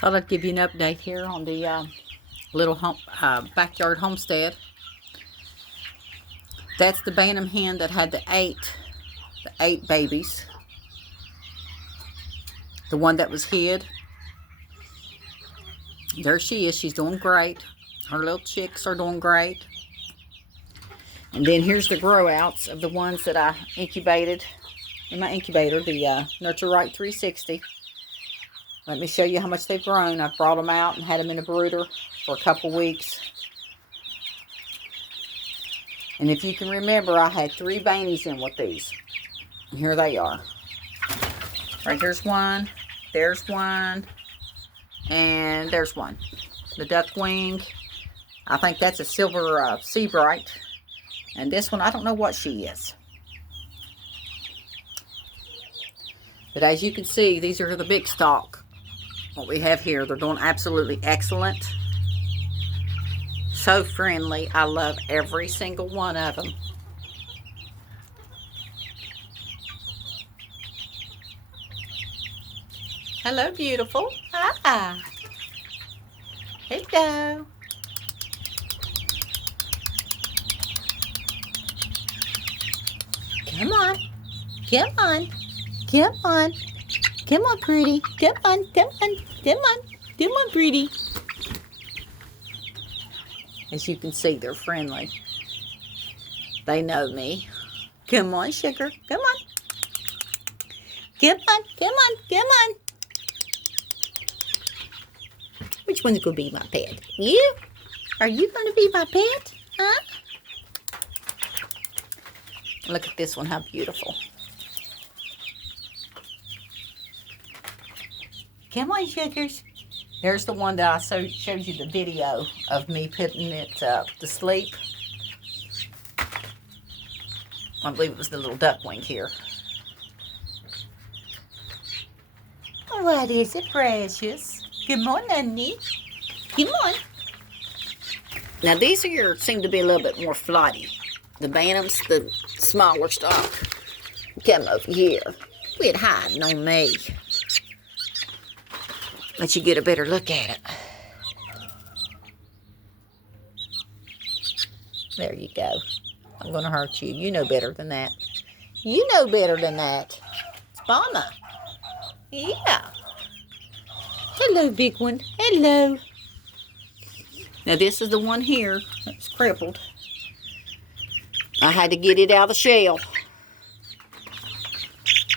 Thought I'd give you an update here on the Little Backyard Homestead. That's the Bantam hen that had the eight babies. The one that was hid. There she is. She's doing great. Her little chicks are doing great. And then here's the grow outs of the ones that I incubated in my incubator, the Nurture Right 360. Let me show you how much they've grown. I've brought them out and had them in a brooder for a couple weeks. And if you can remember, I had 3 banties in with these. And here they are. Right, here's one. There's one. And there's one. The duckwing. I think that's a silver sea bright. And this one, I don't know what she is. But as you can see, these are the big stock. What we have here, they're doing absolutely excellent. So friendly. I love every single one of them. Hello, beautiful. Hi. Hello. Come on. Come on. Come on. Come on, pretty. Come on, come on, come on. Come on, pretty. As you can see, they're friendly. They know me. Come on, sugar. Come on. Come on, come on, come on. Which one's going to be my pet? You? Are you going to be my pet? Huh? Look at this one, how beautiful. Come on, sugars. There's the one that I showed you the video of me putting it to sleep. I believe it was the little duckling here. What is it, precious? Come on, honey. Come on. Now, these are seem to be a little bit more flighty. The Bantams, the smaller stock. Come over here. Quit hiding on me. Let you get a better look at it. There you go. I'm going to hurt you. You know better than that. You know better than that. It's Mama. Yeah. Hello, big one. Hello. Now, this is the one here that's crippled. I had to get it out of the shell.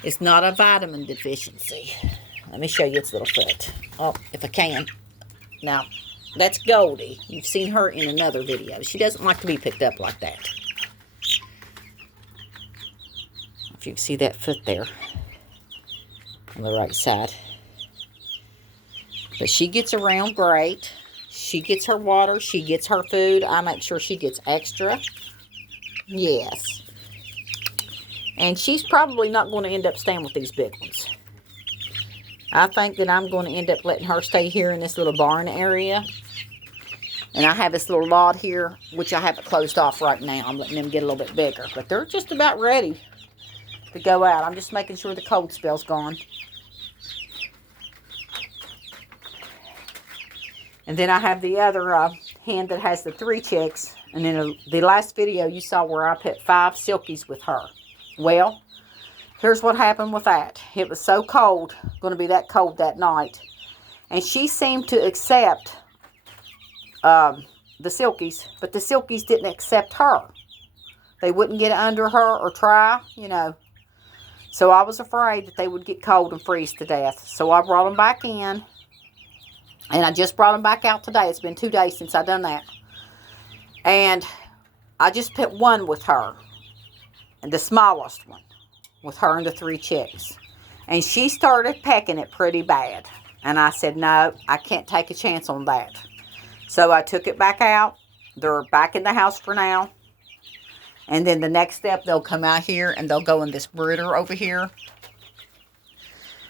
It's not a vitamin deficiency. Let me show you its little foot. Oh, if I can. Now, that's Goldie. You've seen her in another video. She doesn't like to be picked up like that. If you can see that foot there on the right side. But she gets around great. She gets her water. She gets her food. I make sure she gets extra. Yes. And she's probably not going to end up staying with these big ones. I think that I'm going to end up letting her stay here in this little barn area. And I have this little lot here, which I have it closed off right now. I'm letting them get a little bit bigger. But they're just about ready to go out. I'm just making sure the cold spell's gone. And then I have the other hen that has the 3 chicks. And in the last video, you saw where I put 5 silkies with her. Well, here's what happened with that. It was so cold, going to be that cold that night. And she seemed to accept the silkies, but the silkies didn't accept her. They wouldn't get under her or try, you know. So I was afraid that they would get cold and freeze to death. So I brought them back in. And I just brought them back out today. It's been 2 days since I done that. And I just put one with her. And the smallest one. With her and the 3 chicks. And she started pecking it pretty bad. And I said, no, I can't take a chance on that. So I took it back out. They're back in the house for now. And then the next step, they'll come out here and they'll go in this brooder over here,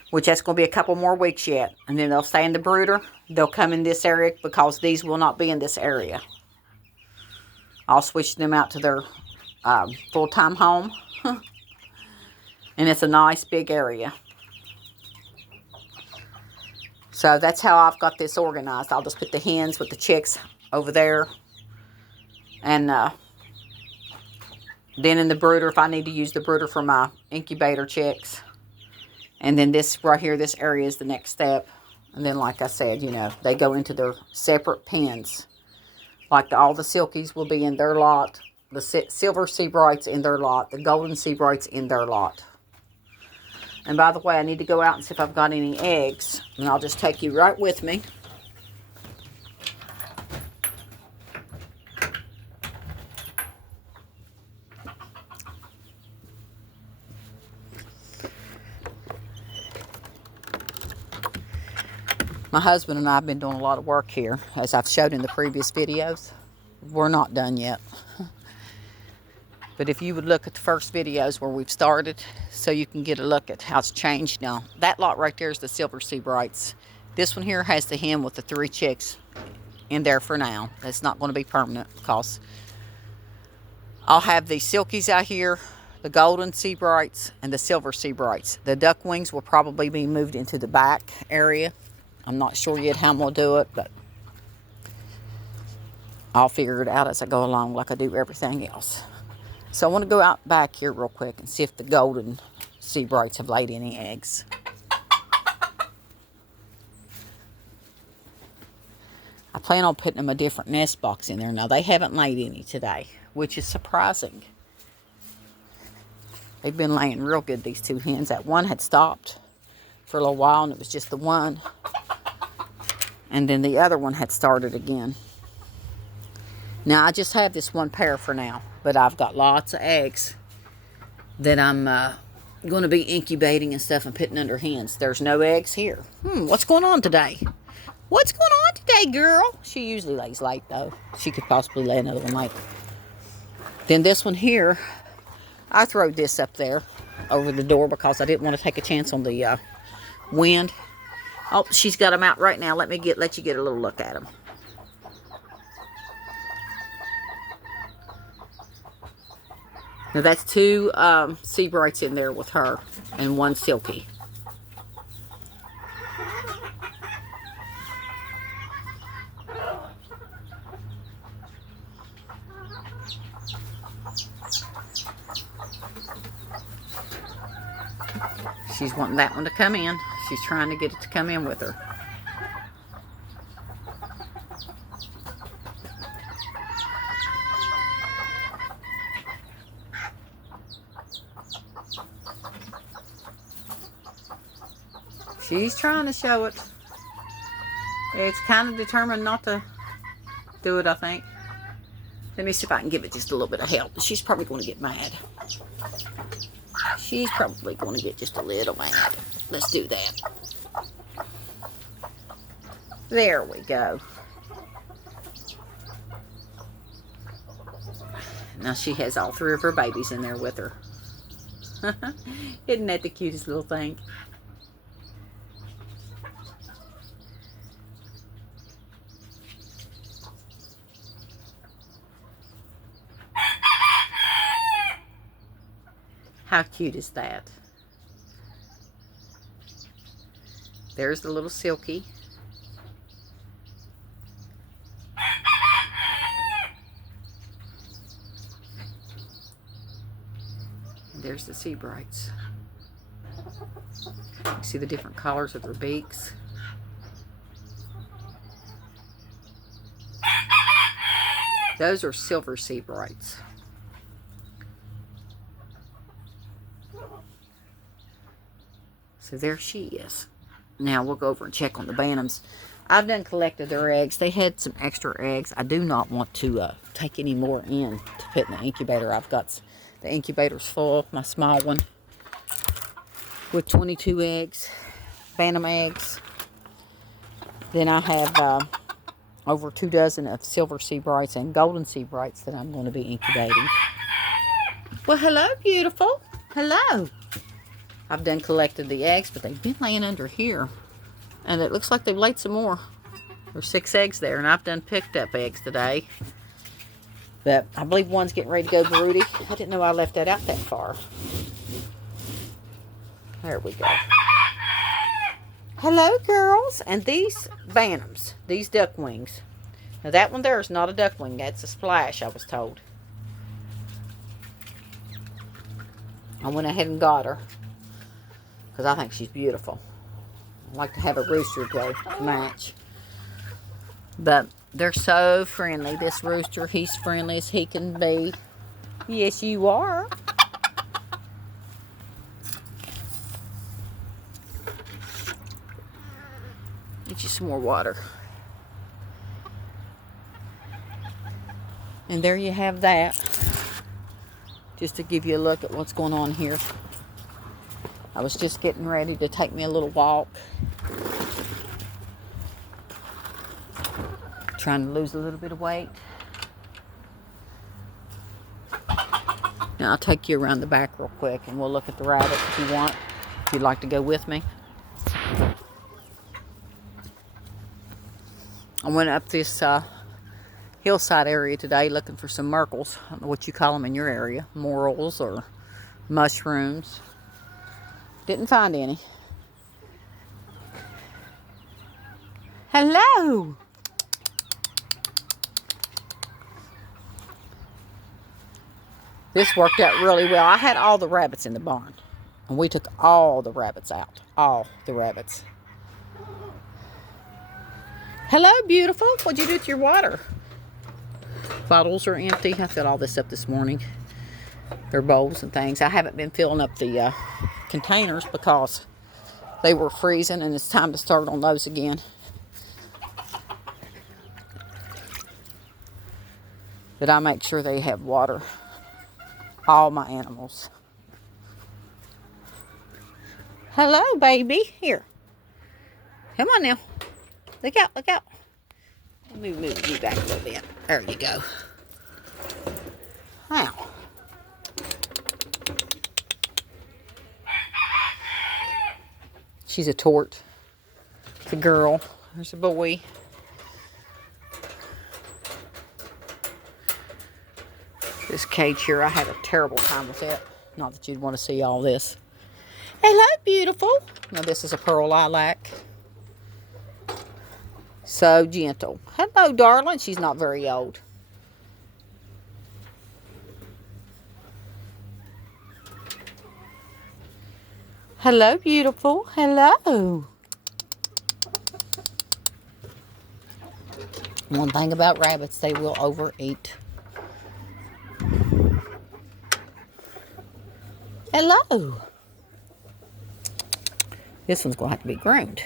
which that's going to be a couple more weeks yet. And then they'll stay in the brooder. They'll come in this area because these will not be in this area. I'll switch them out to their full-time home. And it's a nice big area. So that's how I've got this organized. I'll just put the hens with the chicks over there. And then in the brooder, if I need to use the brooder for my incubator chicks. And then this right here, this area is the next step. And then, like I said, you know, they go into their separate pens. Like all the silkies will be in their lot. The silver sea brights in their lot. The golden sea brights in their lot. And by the way, I need to go out and see if I've got any eggs. And I'll just take you right with me. My husband and I have been doing a lot of work here, as I've showed in the previous videos. We're not done yet. But if you would look at the first videos where we've started, so you can get a look at how it's changed now. That lot right there is the silver sea brights. This one here has the hen with the 3 chicks in there for now. That's not going to be permanent because I'll have the silkies out here, the golden sea brights, and the silver sea brights. The duck wings will probably be moved into the back area. I'm not sure yet how I'm going to do it, but I'll figure it out as I go along like I do everything else. So I want to go out back here real quick and see if the golden sea brights have laid any eggs. I plan on putting them a different nest box in there. Now, they haven't laid any today, which is surprising. They've been laying real good, these 2 hens. That one had stopped for a little while, and it was just the one. And then the other one had started again. Now, I just have this one pair for now, but I've got lots of eggs that I'm going to be incubating and stuff and putting under hens. There's no eggs here. What's going on today? What's going on today, girl? She usually lays late, though. She could possibly lay another one later. Then this one here, I throwed this up there over the door because I didn't want to take a chance on the wind. Oh, she's got them out right now. Let you get a little look at them. Now that's 2 sea brights in there with her and 1 silky. She's wanting that one to come in. She's trying to get it to come in with her. She's trying to show it. It's kind of determined not to do it, I think. Let me see if I can give it just a little bit of help. She's probably going to get mad. She's probably going to get just a little mad. Let's do that. There we go. Now she has all 3 of her babies in there with her. Isn't that the cutest little thing? How cute is that? There's the little silky. And there's the sea brights. You see the different colors of their beaks. Those are silver sea brights. So there she is. Now we'll go over and check on the bantams. I've done collected their eggs. They had some extra eggs. I do not want to take any more in to put in the incubator. I've got the incubator's full, my small one, with 22 eggs, bantam eggs. Then I have over 2 dozen of silver sea brights and golden sea brights that I'm going to be incubating. Well, hello, beautiful. Hello. I've done collected the eggs, but they've been laying under here. And it looks like they've laid some more. There's 6 eggs there, and I've done picked up eggs today. But I believe one's getting ready to go broody. I didn't know I left that out that far. There we go. Hello, girls. And these bantams, these ducklings. Now that one there is not a duckling. That's a splash, I was told. I went ahead and got her. Because I think she's beautiful. I like to have a rooster to match. But they're so friendly. This rooster, he's friendly as he can be. Yes, you are. Get you some more water. And there you have that. Just to give you a look at what's going on here. I was just getting ready to take me a little walk. Trying to lose a little bit of weight. Now I'll take you around the back real quick and we'll look at the rabbit if you want. If you'd like to go with me. I went up this hillside area today looking for some myrtles. I don't know what you call them in your area. Morels or mushrooms. Didn't find any. Hello. This worked out really well. I had all the rabbits in the barn. And we took all the rabbits out. All the rabbits. Hello, beautiful. What'd you do with your water? Bottles are empty. I filled all this up this morning. They're bowls and things. I haven't been filling up the containers because they were freezing and it's time to start on those again. But I make sure they have water. All my animals. Hello, baby. Here. Come on now. Look out, look out. Let me move you back a little bit. There you go. Now. She's a tort. It's a girl. There's a boy. This cage here, I had a terrible time with it. Not that you'd want to see all this. Hello, beautiful. Now this is a pearl lilac. So gentle. Hello, darling. She's not very old. Hello, beautiful. Hello. One thing about rabbits, they will overeat. Hello. This one's going to have to be groomed.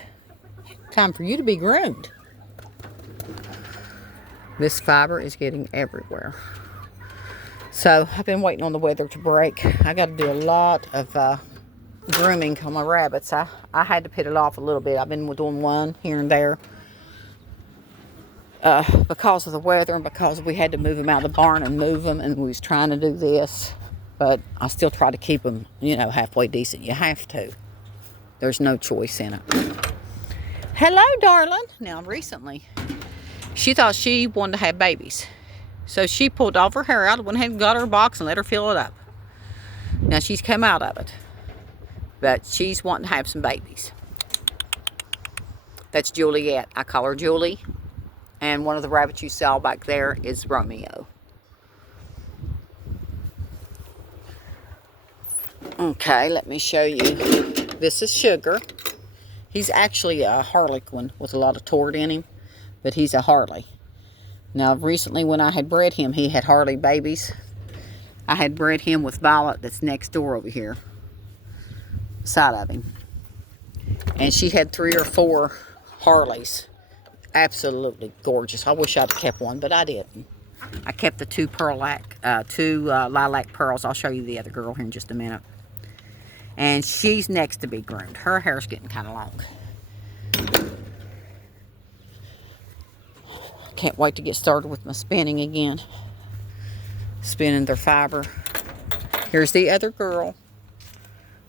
Time for you to be groomed. This fiber is getting everywhere. So I've been waiting on the weather to break. I got to do a lot of grooming on my rabbits. I had to put it off a little bit. I've been doing one here and there because of the weather and because we had to move them out of the barn and move them, and we was trying to do this. But I still try to keep them, you know, halfway decent. You have to. There's no choice in it. Hello, darling. Now, recently, she thought she wanted to have babies. So she pulled all of her hair out, went ahead and got her box and let her fill it up. Now, she's come out of it. But she's wanting to have some babies. That's Juliet. I call her Julie. And one of the rabbits you saw back there is Romeo. Okay, let me show you. This is Sugar. He's actually a Harlequin with a lot of tort in him, but he's a Harley. Now, recently when I had bred him, he had Harley babies. I had bred him with Violet that's next door over here, side of him. And she had 3 or 4 Harleys. Absolutely gorgeous. I wish I'd kept one, but I didn't. I kept the 2 lilac pearls. I'll show you the other girl here in just a minute. And she's next to be groomed. Her hair's getting kind of long. Can't wait to get started with my spinning again. Spinning their fiber. Here's the other girl.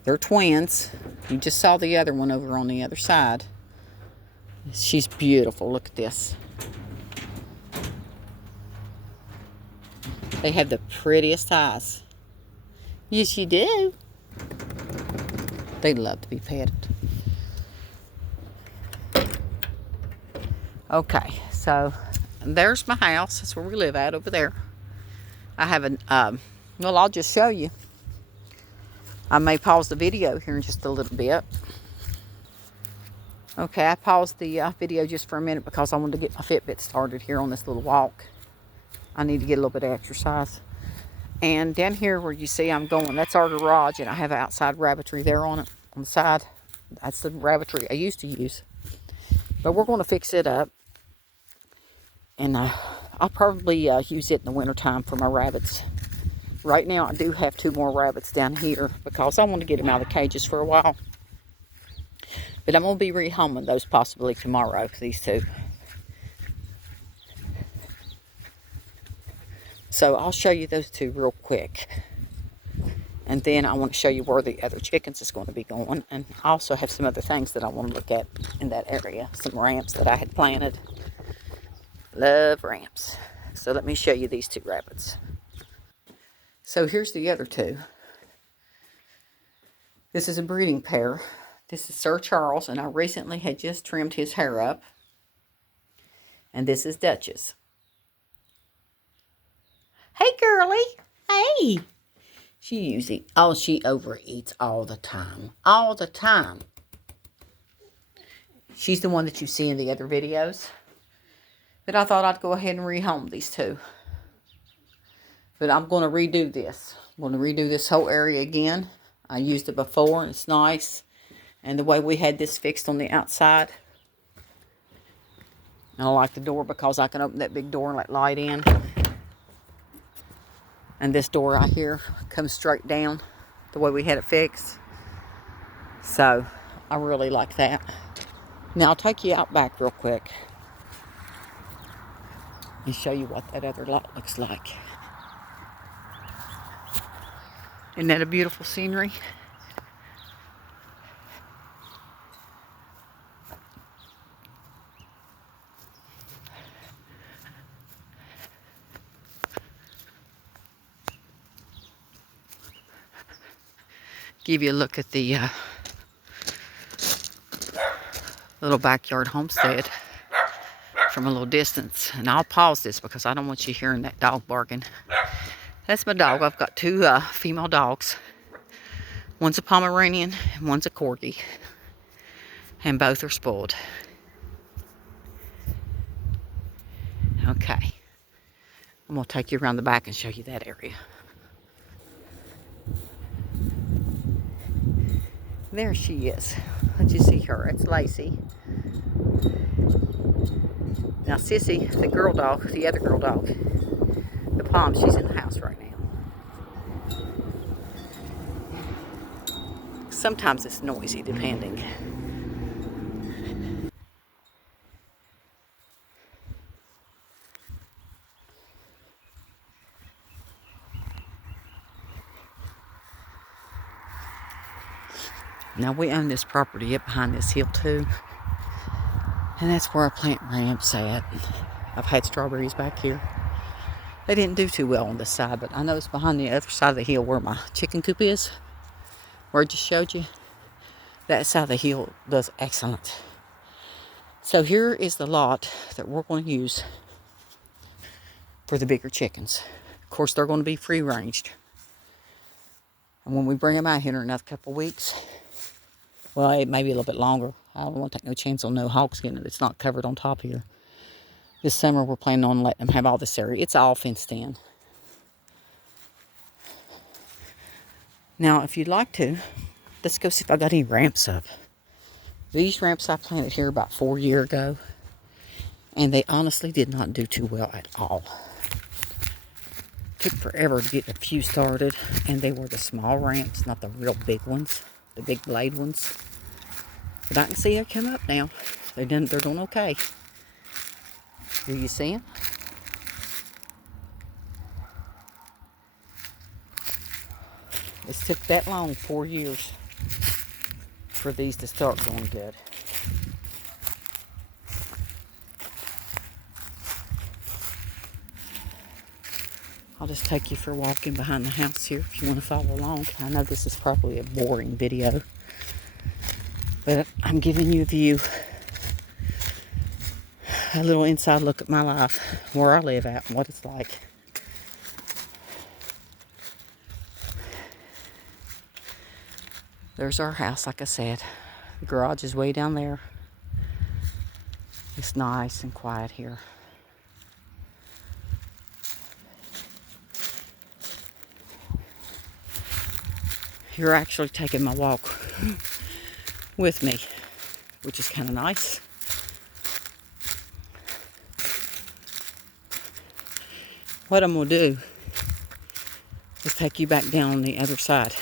They're twins. You just saw the other one over on the other side. She's beautiful. Look at this. They have the prettiest eyes. Yes, you do. They love to be petted. Okay, so there's my house. That's where we live at over there. I have an, well, I'll just show you. I may pause the video here in just a little bit. Okay, I paused the video just for a minute because I wanted to get my Fitbit started here on this little walk. I need to get a little bit of exercise. And down here where you see I'm going, that's our garage, and I have an outside rabbitry there on it, on the side. That's the rabbitry I used to use. But we're going to fix it up. And I'll probably use it in the wintertime for my rabbits. Right now I do have 2 more rabbits down here because I want to get them out of the cages for a while. But I'm going to be rehoming those possibly tomorrow, these 2. So I'll show you those 2 real quick. And then I want to show you where the other chickens is going to be going. And I also have some other things that I want to look at in that area. Some ramps that I had planted. Love ramps. So let me show you these 2 rabbits. So here's the other 2. This is a breeding pair. This is Sir Charles, and I recently had just trimmed his hair up. And this is Duchess. Hey, girly. Hey. She overeats all the time. All the time. She's the one that you see in the other videos. But I thought I'd go ahead and rehome these 2. But I'm going to redo this. I'm going to redo this whole area again. I used it before, and it's nice. And the way we had this fixed on the outside. And I like the door because I can open that big door and let light in. And this door right here comes straight down the way we had it fixed. So I really like that. Now I'll take you out back real quick and show you what that other lot looks like. Isn't that a beautiful scenery? Give you a look at the Little Backyard Homestead from a little distance. And I'll pause this because I don't want you hearing that dog barking. That's my dog. I've got 2 female dogs. One's a Pomeranian and one's a Corgi. And both are spoiled. Okay. I'm going to take you around the back and show you that area. There she is. Let you see her. It's Lacey. Now Sissy, the girl dog, the other girl dog, the Pom, she's in the house right now. Sometimes it's noisy, depending. Now we own this property up behind this hill too. And that's where I plant ramps at. I've had strawberries back here. They didn't do too well on this side, but I know it's behind the other side of the hill where my chicken coop is. Where I just showed you. That side of the hill does excellent. So here is the lot that we're going to use for the bigger chickens. Of course, they're going to be free ranged. And when we bring them out here in another couple of weeks, well, it may be a little bit longer. I don't want to take no chance on no hogs getting it. It's not covered on top here. This summer, we're planning on letting them have all this area. It's all fenced in. Now, if you'd like to, let's go see if I got any ramps up. These ramps I planted here about 4 years ago. And they honestly did not do too well at all. Took forever to get a few started. And they were the small ramps, not the real big ones. The big blade ones. But I can see they come up now. They're doing okay. Do you see them? It's took that long, 4 years, for these to start going good. I'll just take you for walking behind the house here if you want to follow along. I know this is probably a boring video, but I'm giving you a view, a little inside look at my life, where I live at and what it's like. There's our house, like I said. The garage is way down there. It's nice and quiet here. You're actually taking my walk with me, which is kind of nice. What I'm going to do is take you back down on the other side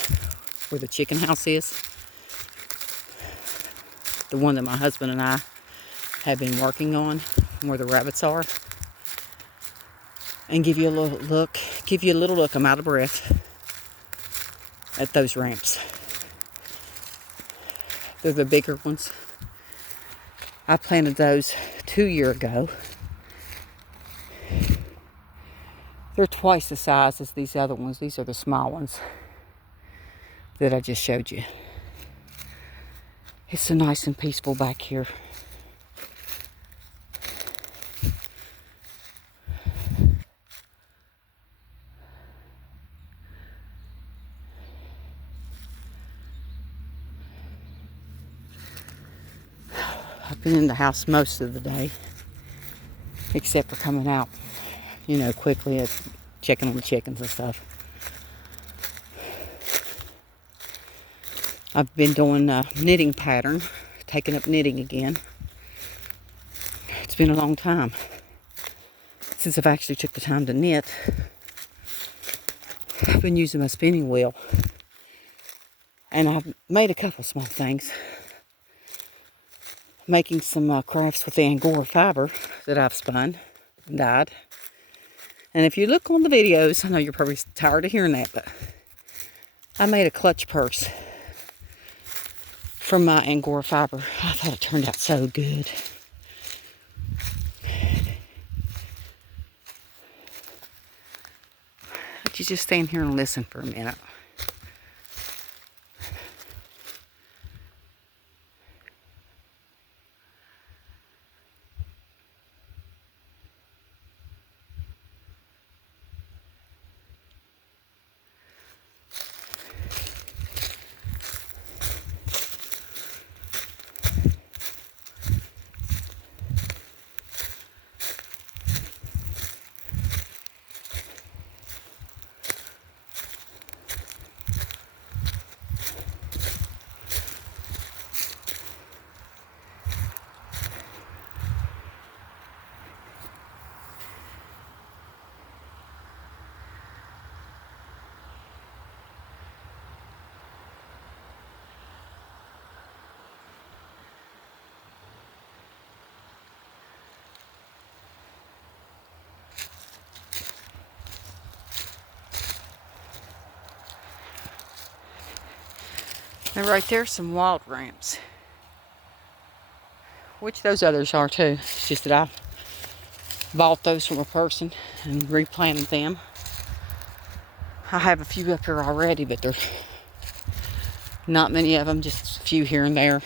where the chicken house is. The one that my husband and I have been working on, where the rabbits are. And give you a little look. I'm out of breath at those ramps. They're the bigger ones. I planted those 2 years ago. They're twice the size as these other ones. These are the small ones that I just showed you. It's so nice and peaceful back here. I've been in the house most of the day, except for coming out, quickly and checking on the chickens and stuff. I've been doing a knitting pattern, taking up knitting again. It's been a long time since I've actually took the time to knit. I've been using my spinning wheel, and I've made a couple small things. Making some crafts with the Angora fiber that I've spun and dyed. And if you look on the videos, I know you're probably tired of hearing that, but I made a clutch purse from my Angora fiber. I thought it turned out so good. But you just stand here and listen for a minute. And right there, some wild ramps. Which those others are too. It's just that I bought those from a person and replanted them. I have a few up here already, but there's not many of them, just a few here and there.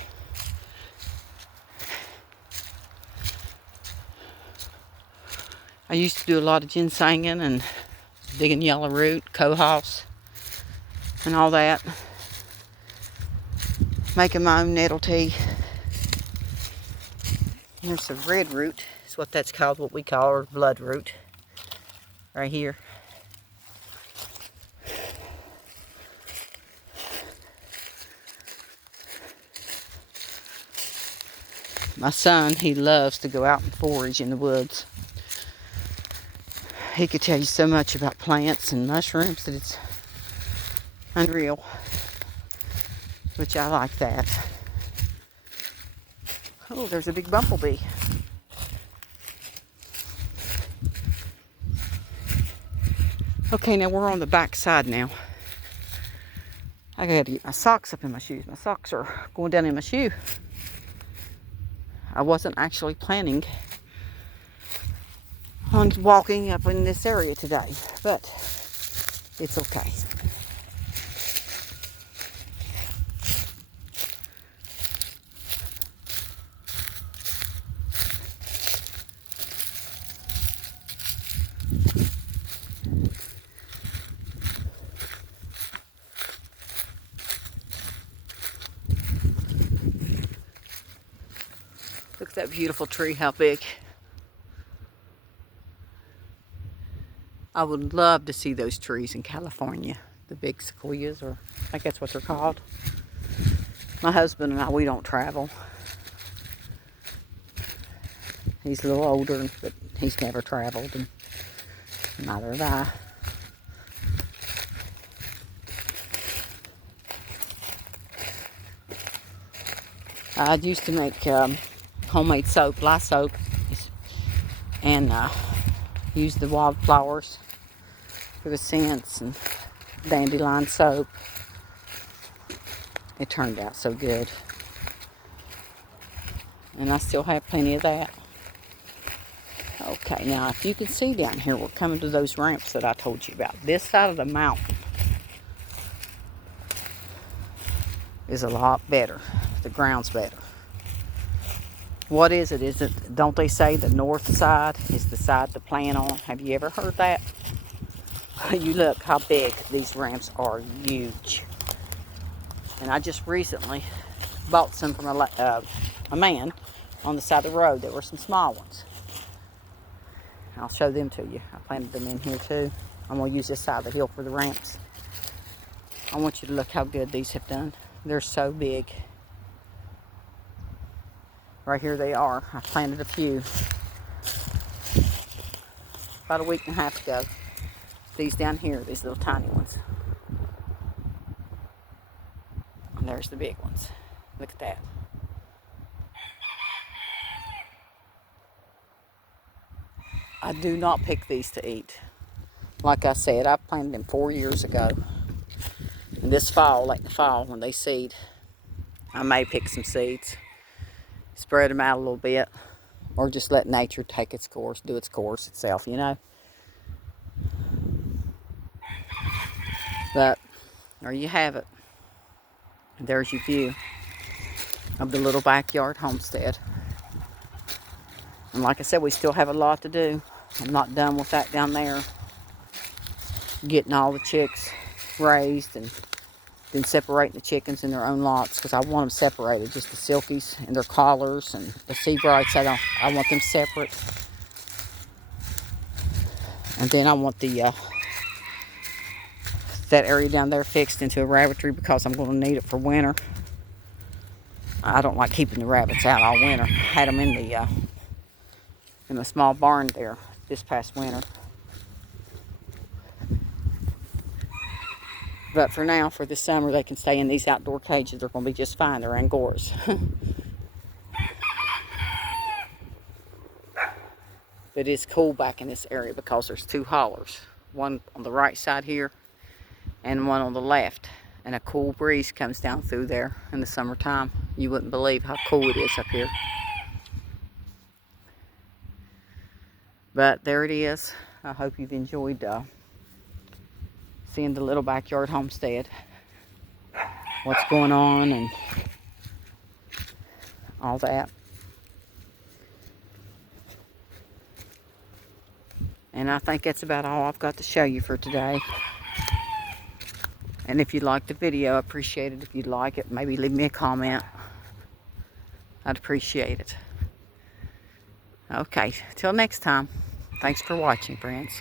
I used to do a lot of ginsenging and digging yellow root, cohops, and all that. Making my own nettle tea. There's some red root, is what that's called, what we call our blood root. Right here. My son, he loves to go out and forage in the woods. He could tell you so much about plants and mushrooms that it's unreal. Which I like that. Oh, there's a big bumblebee. Okay, now we're on the back side now. I gotta get my socks up in my shoes. My socks are going down in my shoe. I wasn't actually planning on walking up in this area today, but it's okay. Look at that beautiful tree, how big. I would love to see those trees in California. The big sequoias, or I think that's what they're called. My husband and I, we don't travel. He's a little older, but he's never traveled, and neither have I. I used to make homemade soap, lye soap, and use the wildflowers for the scents and dandelion soap. It turned out so good. And I still have plenty of that. Okay, now if you can see down here, we're coming to those ramps that I told you about. This side of the mountain is a lot better. The ground's better. What is it? Is it, don't they say the north side is the side to plan on? Have you ever heard that? You look how big these ramps are, huge. And I just recently bought some from a man on the side of the road. There were some small ones. I'll show them to you. I planted them in here too. I'm going to use this side of the hill for the ramps. I want you to look how good these have done. They're so big. Right here they are. I planted a few about a week and a half ago. These down here, these little tiny ones. And there's the big ones. Look at that. I do not pick these to eat. Like I said, I planted them 4 years ago. And this fall, late in the fall, when they seed, I may pick some seeds, spread them out a little bit, or just let nature take its course, do its course itself, you know. But there you have it. And there's your view of the Little Backyard Homestead. And like I said, we still have a lot to do. I'm not done with that down there. Getting all the chicks raised and then separating the chickens in their own lots, because I want them separated, just the silkies and their collars, and the sea brights, I want them separate. And then I want the that area down there fixed into a rabbitry, because I'm going to need it for winter. I don't like keeping the rabbits out all winter. I had them in the small barn there this past winter. But for now, for the summer, they can stay in these outdoor cages. They're going to be just fine. They're Angoras. But it's cool back in this area because there's two hollers. One on the right side here and one on the left. And a cool breeze comes down through there in the summertime. You wouldn't believe how cool it is up here. But there it is. I hope you've enjoyed seeing the Little Backyard Homestead. What's going on and all that. And I think that's about all I've got to show you for today. And if you liked the video, I appreciate it. If you'd like it, maybe leave me a comment. I'd appreciate it. Okay, till next time. Thanks for watching, friends.